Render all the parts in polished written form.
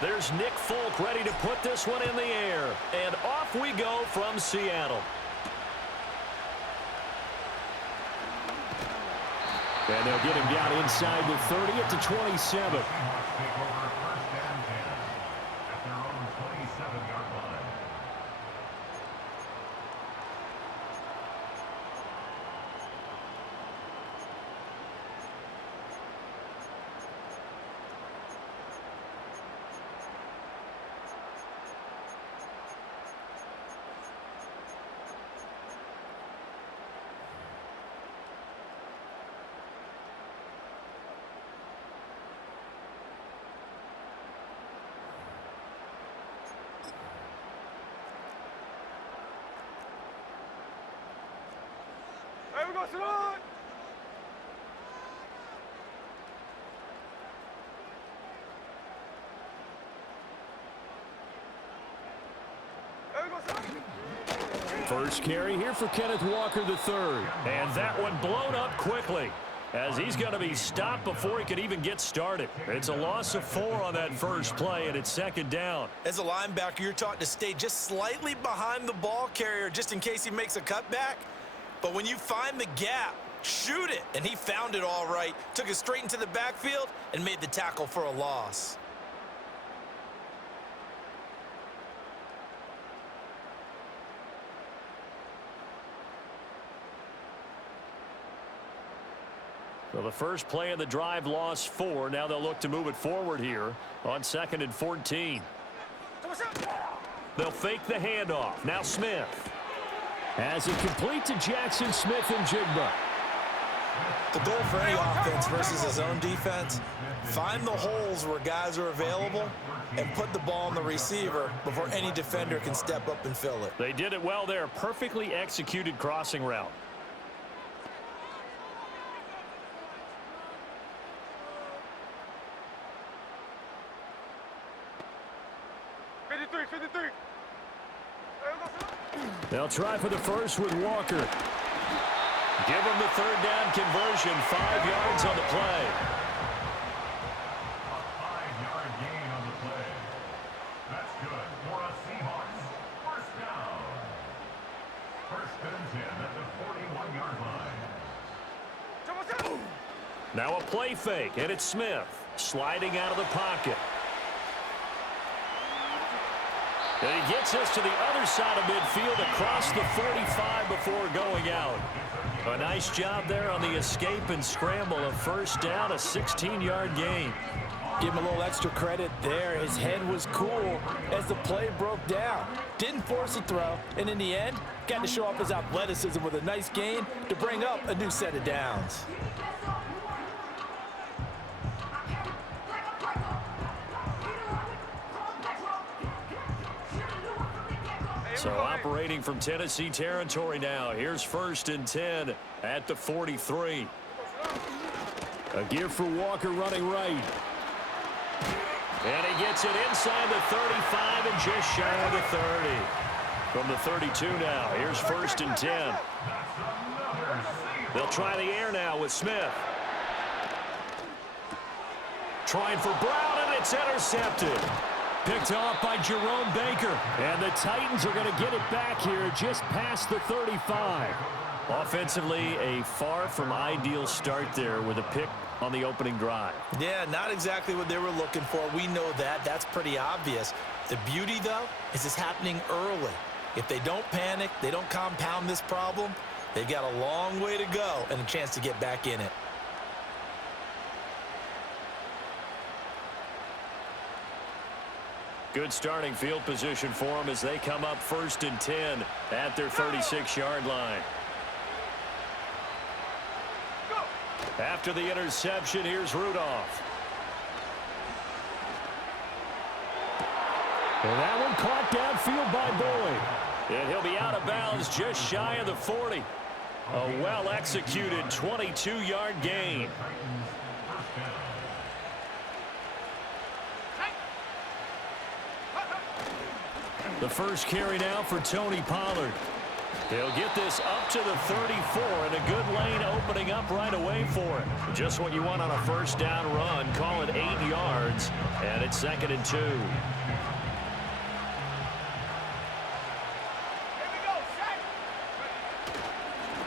There's Nick Folk ready to put this one in the air. And off we go from Seattle. And they'll get him down inside the 30 at the 27. First carry here for Kenneth Walker III. And that one blown up quickly, as he's going to be stopped before he could even get started. It's a loss of 4 on that first play, and it's second down. As a linebacker, you're taught to stay just slightly behind the ball carrier just in case he makes a cutback. But when you find the gap, shoot it. And he found it all right, took it straight into the backfield, and made the tackle for a loss. So the first play of the drive lost 4. Now they'll look to move it forward here on 2nd and 14. They'll fake the handoff. Now Smith has it complete to Jackson Smith and Jigba. The goal for any offense versus his own defense, find the holes where guys are available and put the ball on the receiver before any defender can step up and fill it. They did it well there. Perfectly executed crossing route. They'll try for the first with Walker. Give him the third down conversion. 5 yards on the play. A 5-yard gain on the play. That's good for a Seahawks first down. First and 10 at the 41-yard line. Now a play fake, and it's Smith sliding out of the pocket. And he gets us to the other side of midfield across the 45 before going out. A nice job there on the escape and scramble. A first down, a 16-yard gain. Give him a little extra credit there. His head was cool as the play broke down. Didn't force a throw, and in the end, got to show off his athleticism with a nice gain to bring up a new set of downs. So operating from Tennessee territory now. Here's 1st and 10 at the 43. A give for Walker running right. And he gets it inside the 35 and just shy of the 30. From the 32 now. Here's 1st and 10. They'll try the air now with Smith. Trying for Brown, and it's intercepted. Picked off by Jerome Baker. And the Titans are going to get it back here just past the 35. Offensively, a far from ideal start there with a pick on the opening drive. Yeah, not exactly what they were looking for. We know that. That's pretty obvious. The beauty, though, is it's happening early. If they don't panic, they don't compound this problem, they've got a long way to go and a chance to get back in it. Good starting field position for them as they come up 1st and 10 at their 36-yard line. After the interception, here's Rudolph. And that one caught downfield by Boyd. And he'll be out of bounds just shy of the 40. A well-executed 22-yard gain. The first carry now for Tony Pollard. He'll get this up to the 34, and a good lane opening up right away for him. Just what you want on a first down run. Call it 8 yards, And it's 2nd and 2.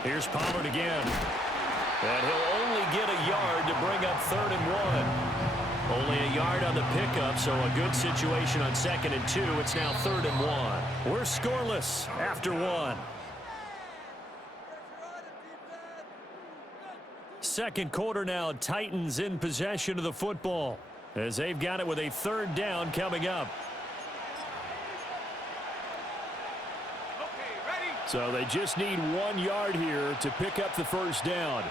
Here's Pollard again. And he'll only get a yard to bring up 3rd and 1. Only a yard on the pickup, so a good situation on 2nd and 2. It's now 3rd and 1. We're scoreless after 1. Second quarter now, Titans in possession of the football as they've got it with a 3rd down coming up. So they just need 1 yard here to pick up the 1st down.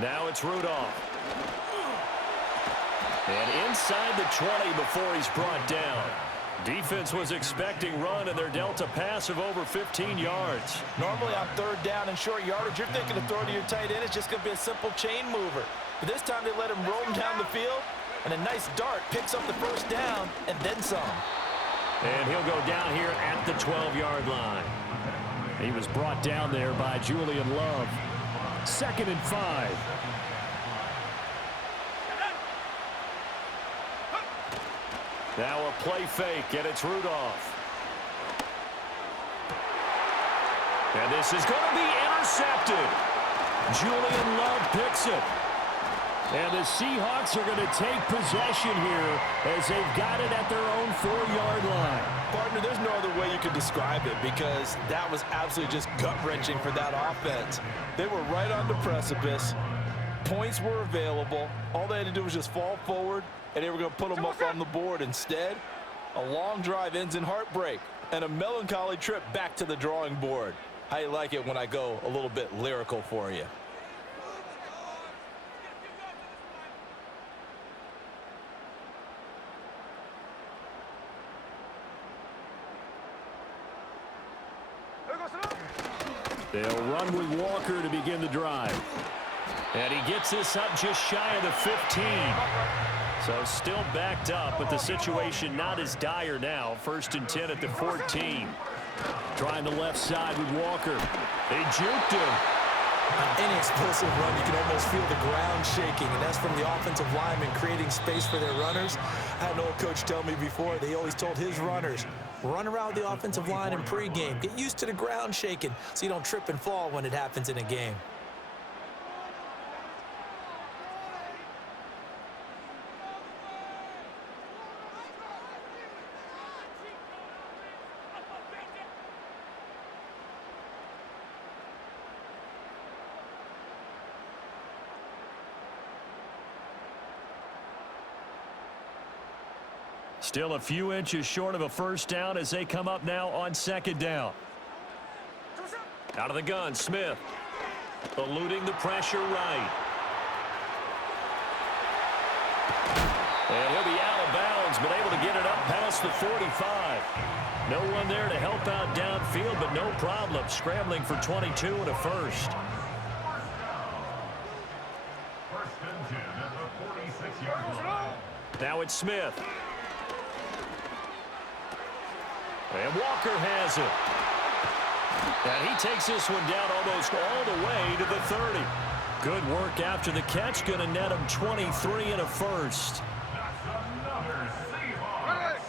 Now it's Rudolph. And inside the 20 before he's brought down. Defense was expecting run, and they're dealt a pass of over 15 yards. Normally on 3rd down and short yardage, you're thinking of throwing to your tight end. It's just going to be a simple chain mover. But this time they let him roam down the field, and a nice dart picks up the 1st down and then some. And he'll go down here at the 12-yard line. He was brought down there by Julian Love. 2nd and 5. Now a play fake, and it's Rudolph. And this is going to be intercepted. Julian Love picks it. And the Seahawks are going to take possession here as they've got it at their own 4-yard line. Partner, there's no other way you could describe it because that was absolutely just gut-wrenching for that offense. They were right on the precipice. Points were available. All they had to do was just fall forward, and they were going to put them up on the board. Instead, a long drive ends in heartbreak and a melancholy trip back to the drawing board. How you like it when I go a little bit lyrical for you? They'll run with Walker to begin the drive. And he gets this up just shy of the 15. So still backed up, but the situation not as dire now. 1st and 10 at the 14. Trying the left side with Walker. They juked him. On any explosive run, you can almost feel the ground shaking, and that's from the offensive linemen creating space for their runners. I had an old coach tell me before, they always told his runners, run around the offensive line in pregame. Get used to the ground shaking so you don't trip and fall when it happens in a game. Still a few inches short of a 1st down as they come up now on 2nd down. Out of the gun, Smith. Eluding the pressure right. And he'll be out of bounds, but able to get it up past the 45. No one there to help out downfield, but no problem. Scrambling for 22 and a 1st. 1st and 10 at the 46-yard line. Now it's Smith. And Walker has it. And he takes this one down almost all the way to the 30. Good work after the catch. Going to net him 23 and a 1st. That's another Seahawks.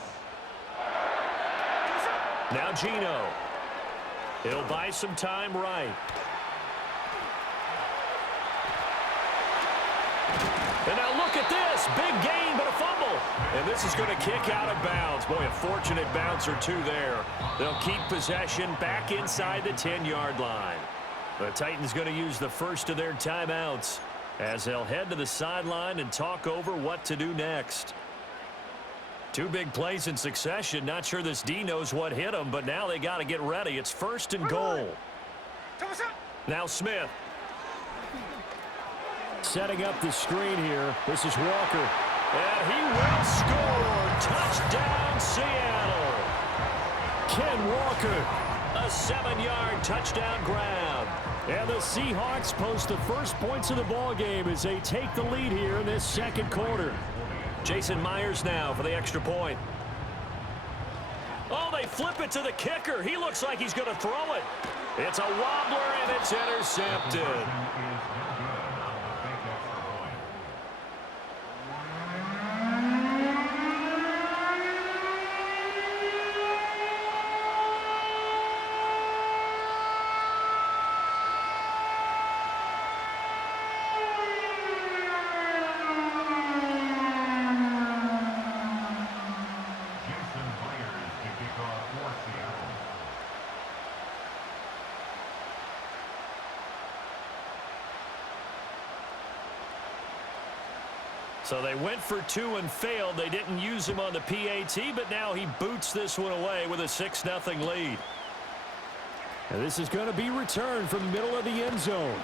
Now Gino. He'll buy some time right. And now look at this. Big gain, but a fumble. And this is going to kick out of bounds. Boy, a fortunate bounce or two there. They'll keep possession back inside the 10-yard line. The Titans going to use the first of their timeouts as they'll head to the sideline and talk over what to do next. 2 big plays in succession. Not sure this D knows what hit him, but now they got to get ready. It's 1st and goal. Now Smith. Setting up the screen here. This is Walker. And he will score. Touchdown, Seattle. Ken Walker, a 7-yard touchdown grab. And the Seahawks post the first points of the ball game as they take the lead here in this 2nd quarter. Jason Myers now for the extra point. Oh, they flip it to the kicker. He looks like he's going to throw it. It's a wobbler, and it's intercepted. So they went for 2 and failed. They didn't use him on the PAT, but now he boots this one away with a 6-0 lead. And this is going to be returned from the middle of the end zone.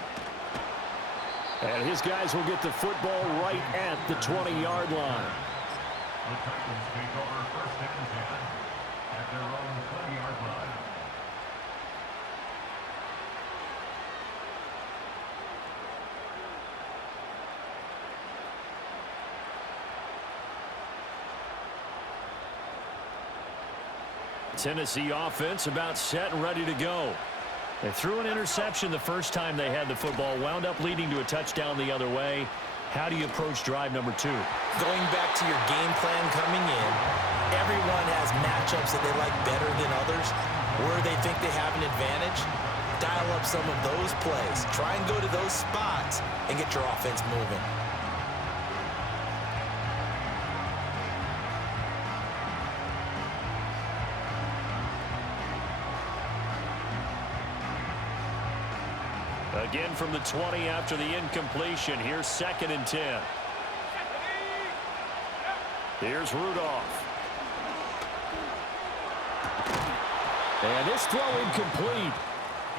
And his guys will get the football right at the 20-yard line. The Titans take over 1st and 10 at their own 20-yard line. Tennessee offense about set and ready to go. They threw an interception the first time they had the football, wound up leading to a touchdown the other way. How do you approach drive number 2? Going back to your game plan coming in, everyone has matchups that they like better than others. Where they think they have an advantage, dial up some of those plays. Try and go to those spots and get your offense moving. Again from the 20 after the incompletion. Here's 2nd and 10. Here's Rudolph. And this throw incomplete.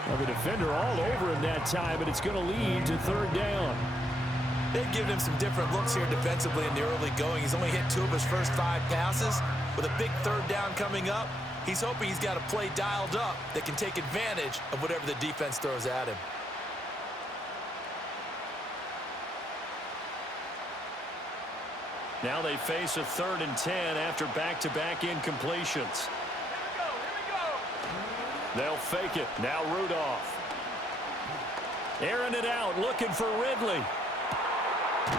Well, the defender all over him that time, but it's going to lead to 3rd down. They've given him some different looks here defensively in the early going. He's only hit 2 of his first 5 passes. With a big 3rd down coming up, he's hoping he's got a play dialed up that can take advantage of whatever the defense throws at him. Now they face a 3rd and 10 after back-to-back incompletions. They'll fake it. Now Rudolph. Airing it out, looking for Ridley.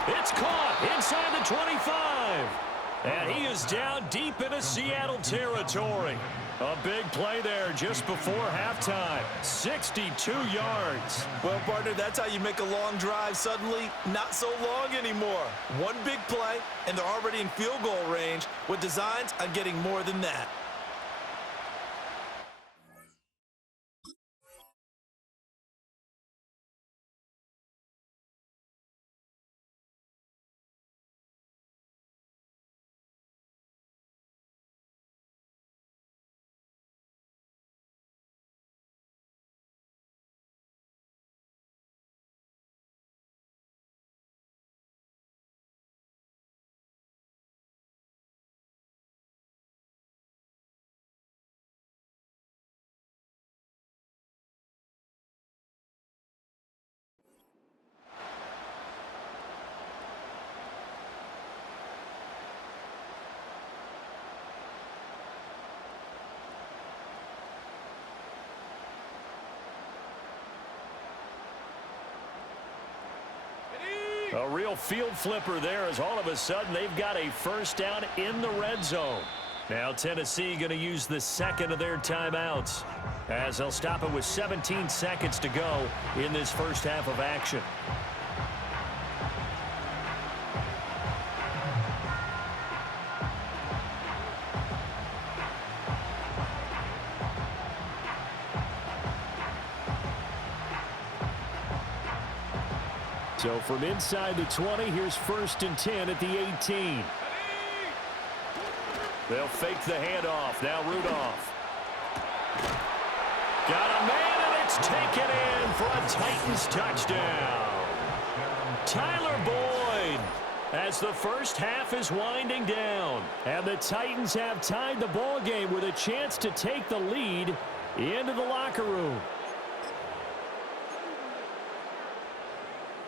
It's caught inside the 25. And he is down deep into Seattle territory. A big play there just before halftime. 62 yards. Well, partner, that's how you make a long drive suddenly not so long anymore. One big play, and they're already in field goal range with designs on getting more than that. A real field flipper there as all of a sudden they've got a 1st down in the red zone. Now Tennessee going to use the 2nd of their timeouts as they'll stop it with 17 seconds to go in this first half of action. So from inside the 20, here's 1st and 10 at the 18. They'll fake the handoff. Now Rudolph. Got a man, and it's taken in for a Titans touchdown. Tyler Boyd as the first half is winding down. And the Titans have tied the ball game with a chance to take the lead into the locker room.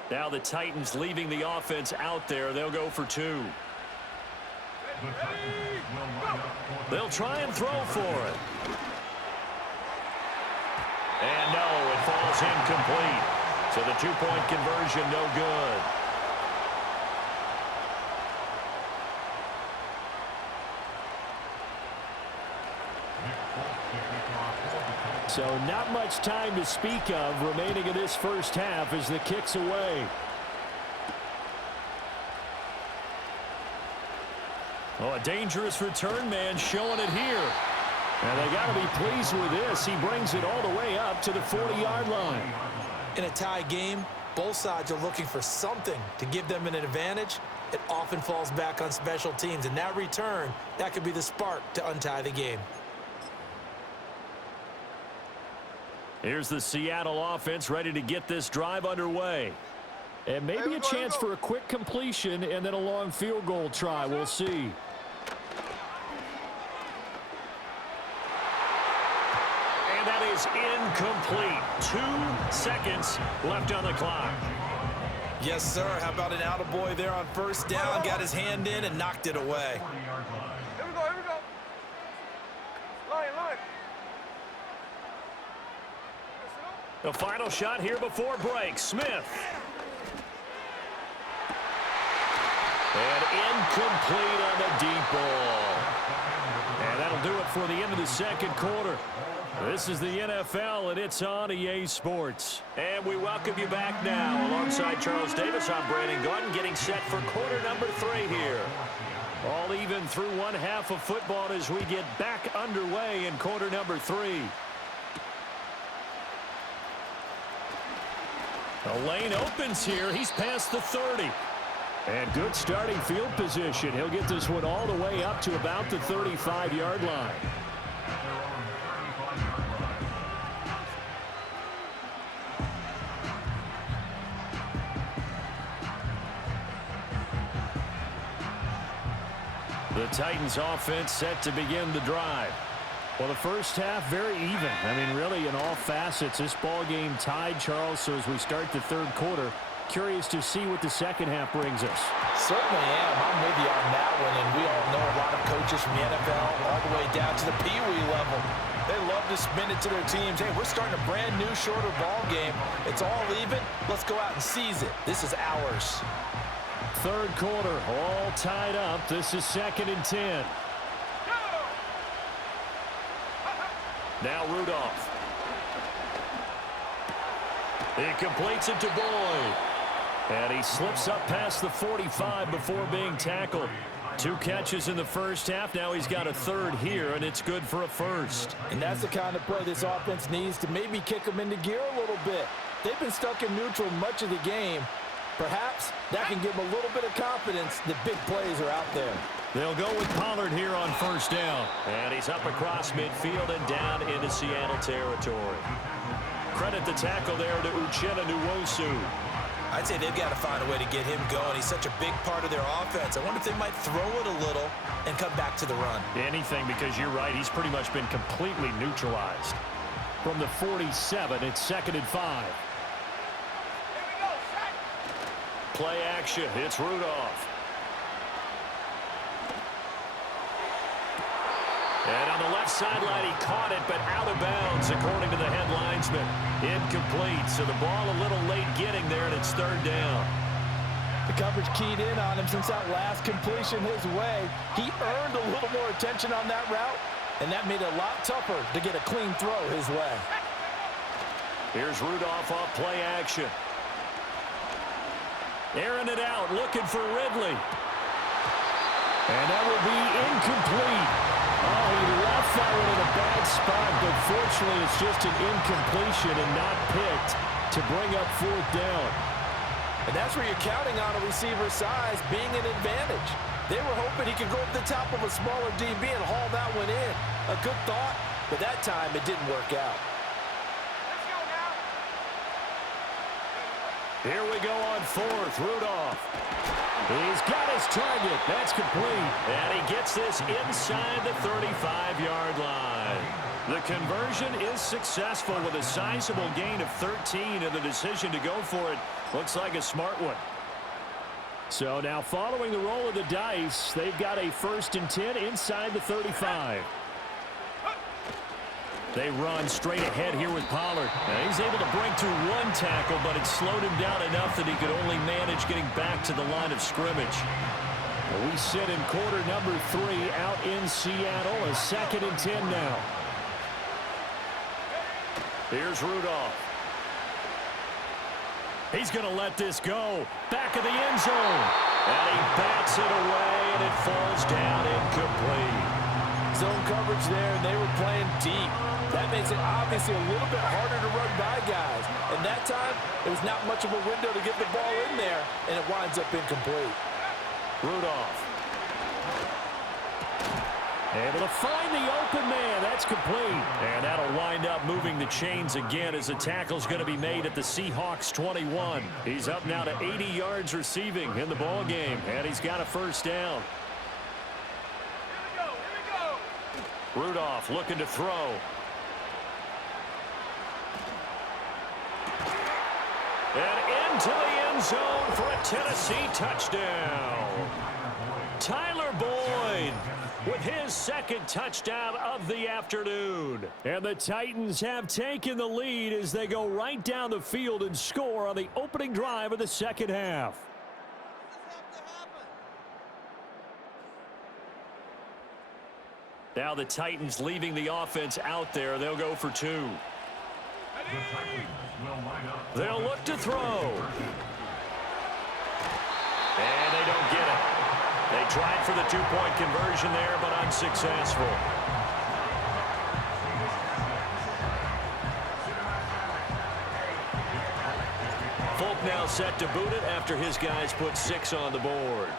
Now the Titans leaving the offense out there. They'll go for 2. They'll try and throw for it. And no, it falls incomplete. So the 2-point conversion no good. So not much time to speak of remaining in this first half as the kick's away. Oh, a dangerous return man showing it here. And they got to be pleased with this. He brings it all the way up to the 40-yard line. In a tie game, both sides are looking for something to give them an advantage, it often falls back on special teams. And that return, that could be the spark to untie the game. Here's the Seattle offense ready to get this drive underway. And maybe a chance for a quick completion and then a long field goal try. We'll see. And that is incomplete. 2 seconds left on the clock. Yes, sir. How about an attaboy there on first down? Got his hand in and knocked it away. Here we go, here we go. Line. The final shot here before break. Smith. And incomplete on the deep ball. And that'll do it for the end of the second quarter. This is the NFL, and it's on EA Sports. And we welcome you back now. Alongside Charles Davis, I'm Brandon Gordon, getting set for quarter number 3 here. All even through one half of football as we get back underway in quarter number 3. The lane opens here. He's past the 30. And good starting field position. He'll get this one all the way up to about the 35-yard line. The Titans offense set to begin the drive. Well, the first half, very even. I mean, really, in all facets, this ball game tied, Charles. So as we start the third quarter, curious to see what the second half brings us. Certainly am. I'm with you on that one, and we all know a lot of coaches from the NFL all the way down to the Pee-wee level. They love to spin it to their teams. Hey, we're starting a brand new, shorter ball game. It's all even. Let's go out and seize it. This is ours. Third quarter, all tied up. This is 2nd and 10. Now Rudolph. He completes it to Boyd. And he slips up past the 45 before being tackled. 2 catches in the first half. Now he's got a third here, and it's good for a first. And that's the kind of play this offense needs to maybe kick them into gear a little bit. They've been stuck in neutral much of the game. Perhaps that can give them a little bit of confidence that big plays are out there. They'll go with Pollard here on first down. And he's up across midfield and down into Seattle territory. Credit the tackle there to Uchenna Nwosu. I'd say they've got to find a way to get him going. He's such a big part of their offense. I wonder if they might throw it a little and come back to the run. Anything, because you're right. He's pretty much been completely neutralized. From the 47, it's 2nd and 5. Play action. It's Rudolph. And on the left sideline, he caught it, but out of bounds, according to the head linesman. Incomplete, so the ball a little late getting there, and it's 3rd down. The coverage keyed in on him since that last completion his way. He earned a little more attention on that route, and that made it a lot tougher to get a clean throw his way. Here's Rudolph off play action. Airing it out, looking for Ridley. And that will be incomplete. Oh, he left that one in a bad spot, but fortunately it's just an incompletion and not picked to bring up 4th down. And that's where you're counting on a receiver's size being an advantage. They were hoping he could go up the top of a smaller DB and haul that one in. A good thought, but that time it didn't work out. Here we go on 4th, Rudolph. He's got his target. That's complete. And he gets this inside the 35-yard line. The conversion is successful with a sizable gain of 13, and the decision to go for it looks like a smart one. So now following the roll of the dice, they've got a 1st and 10 inside the 35. They run straight ahead here with Pollard. Now he's able to break through 1 tackle, but it slowed him down enough that he could only manage getting back to the line of scrimmage. We sit in quarter number 3 out in Seattle, a 2nd and 10 now. Here's Rudolph. He's going to let this go. Back of the end zone. And he bats it away, and it falls down incomplete. Zone coverage there, and they were playing deep. That makes it obviously a little bit harder to run by guys. And that time, there was not much of a window to get the ball in there, and it winds up incomplete. Rudolph. Able to find the open man. That's complete. And that'll wind up moving the chains again as the tackle's going to be made at the Seahawks 21. He's up now to 80 yards receiving in the ball game, and he's got a first down. Here we go. Rudolph looking to throw. And into the end zone for a Tennessee touchdown. Tyler Boyd with his second touchdown of the afternoon. And the Titans have taken the lead as they go right down the field and score on the opening drive of the second half. Now the Titans leaving the offense out there. They'll go for two. They'll look to throw. And they don't get it. They tried for the two-point conversion there, but unsuccessful. Folk now set to boot it after his guys put 6 on the board.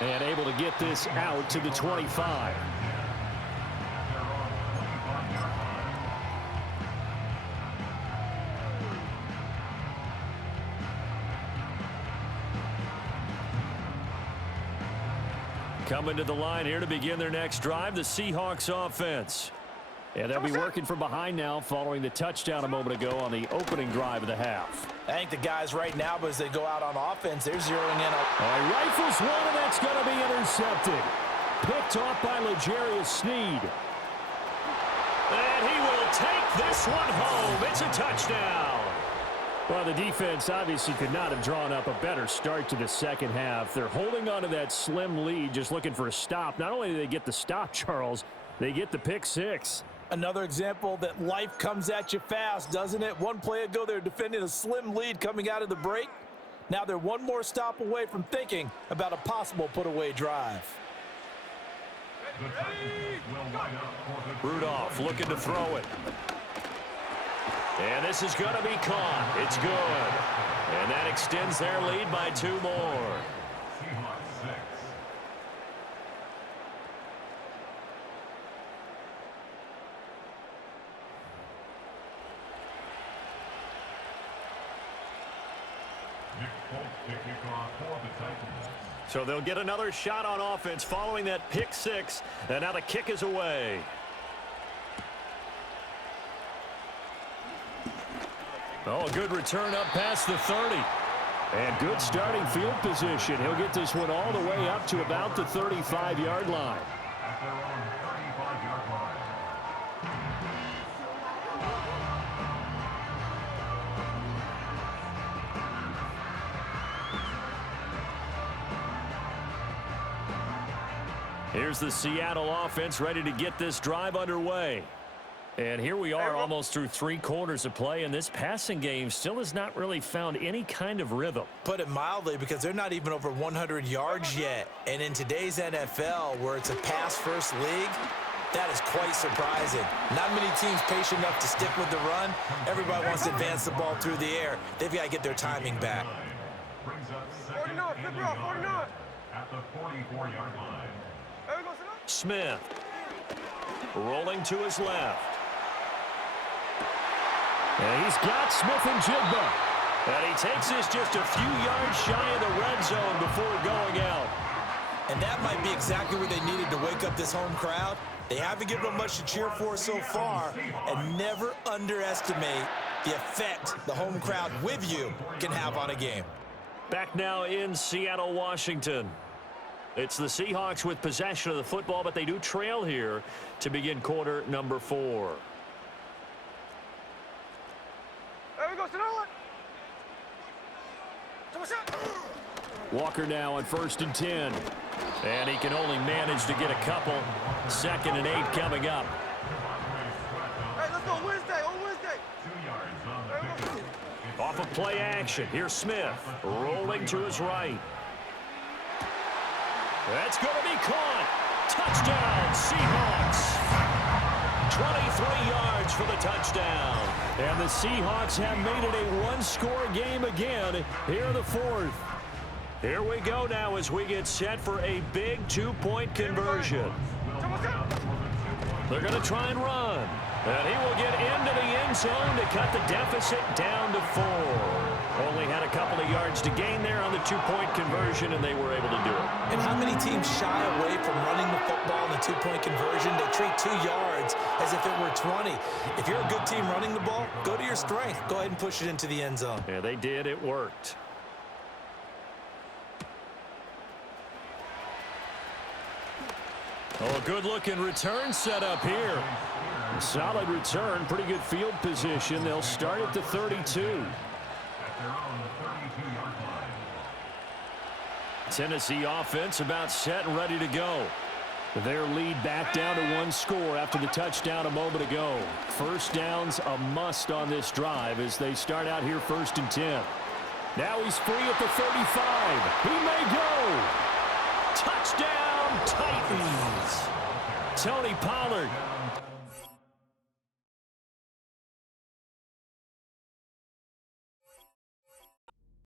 And able to get this out to the 25. Coming to the line here to begin their next drive, the Seahawks offense. And they'll be working from behind now following the touchdown a moment ago on the opening drive of the half. I think the guys right now, but as they go out on offense, they're zeroing in. Rifles one, and that's going to be intercepted. Picked off by L'Jarius Sneed. And he will take this one home. It's a touchdown. Well, the defense obviously could not have drawn up a better start to the second half. They're holding on to that slim lead, just looking for a stop. Not only do they get the stop, Charles, they get the pick six. Another example that life comes at you fast, doesn't it? One play ago, they're defending a slim lead coming out of the break. Now they're one more stop away from thinking about a possible put-away drive. Rudolph looking to throw it. And this is going to be caught. It's good. And that extends their lead by 2 more. So they'll get another shot on offense following that pick six. And now the kick is away. Oh, a good return up past the 30. And good starting field position. He'll get this one all the way up to about the 35-yard line. Here's the Seattle offense ready to get this drive underway. And here we are almost through 3 quarters of play, and this passing game still has not really found any kind of rhythm. Put it mildly, because they're not even over 100 yards yet. And in today's NFL, where it's a pass-first league, that is quite surprising. Not many teams patient enough to stick with the run. Everybody wants to advance the ball through the air. They've got to get their timing back. 49, flip it off, 49. At the 44-yard line. There we go, Smith rolling to his left. And he's got Smith and Jigba. And he takes this just a few yards shy of the red zone before going out. And that might be exactly what they needed to wake up this home crowd. They haven't given them much to cheer for so far, and never underestimate the effect the home crowd with you can have on a game. Back now in Seattle, Washington. It's the Seahawks with possession of the football, but they do trail here to begin quarter number 4. There we go, Walker now on 1st and 10. And he can only manage to get a couple. 2nd and 8 coming up. Hey, let's go Wednesday, on Wednesday. 2 yards on the pick. Off of play action. Here's Smith rolling to his right. That's going to be caught. Touchdown, Seahawks. 23 yards for the touchdown. And the Seahawks have made it a one-score game again here in the fourth. Here we go now as we get set for a big two-point conversion. They're going to try and run. And he will get into the end zone to cut the deficit down to 4. Only had a couple of yards to gain there on the two-point conversion, and they were able to do it. And how many teams shy away from running the football in the two-point conversion? They treat 2 yards as if it were 20. If you're a good team running the ball, go to your strength. Go ahead and push it into the end zone. Yeah, they did. It worked. Oh, a good-looking return set up here. Solid return, pretty good field position. They'll start at the 32. Tennessee offense about set and ready to go. Their lead back down to 1 score after the touchdown a moment ago. First down's a must on this drive as they start out here 1st and 10. Now he's free at the 35. He may go. Touchdown, Titans. Tony Pollard